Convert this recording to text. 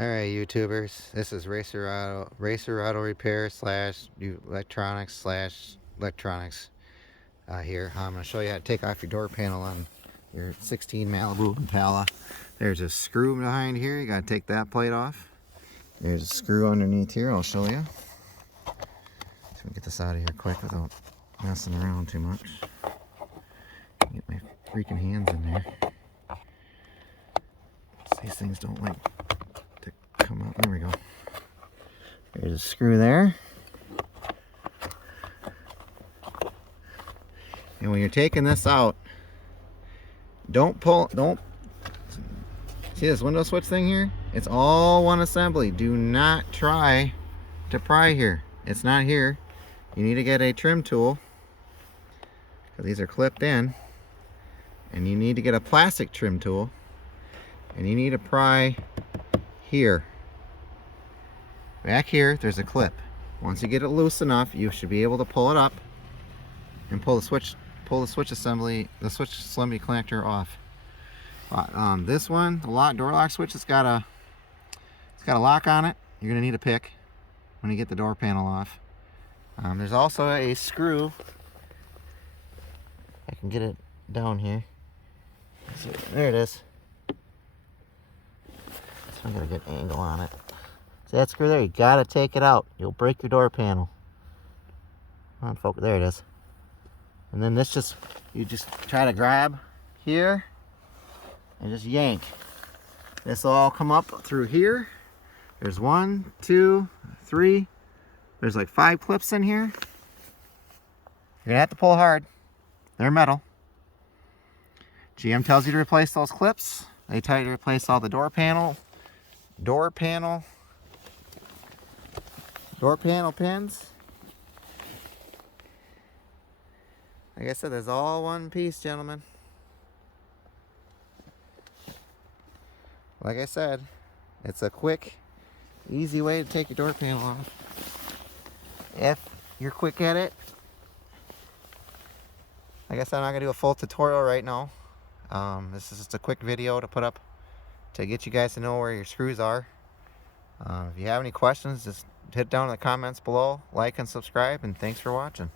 Alright, YouTubers, this is Racer Auto Repair slash electronics here. I'm going to show you how to take off your door panel on your 16 Malibu Impala. There's a screw behind here. You got to take that plate off. There's a screw underneath here. I'll show you. Let me get this out of here quick without messing around too much. Get my freaking hands in there. These things don't like to come out. There we go. There's a screw there. And when you're taking this out, don't see this window switch thing here? It's all one assembly. Do not try to pry here. It's not here. You need to get a trim tool, because these are clipped in, and you need to get a plastic trim tool, and you need to pry here. Back here, there's a clip. Once you get it loose enough, you should be able to pull it up and pull the switch assembly connector off. This one, the door lock switch, it's got a lock on it. You're gonna need a pick when you get the door panel off. There's also a screw. I can get it down here. There it is. So I'm gonna get an angle on it. See that screw there? You gotta take it out. You'll break your door panel. Come on, focus. There it is. And then you just try to grab here and just yank. This will all come up through here. There's 1, 2, 3. There's like 5 clips in here. You're gonna have to pull hard. They're metal. GM tells you to replace those clips. They tell you to replace all the door panel pins. Like I said, there's all one piece, gentlemen. Like I said, it's a quick, easy way to take your door panel off. If you're quick at it. Like I said, I'm not going to do a full tutorial right now. This is just a quick video to put up to get you guys to know where your screws are. If you have any questions, just hit down in the comments below, like and subscribe, and thanks for watching.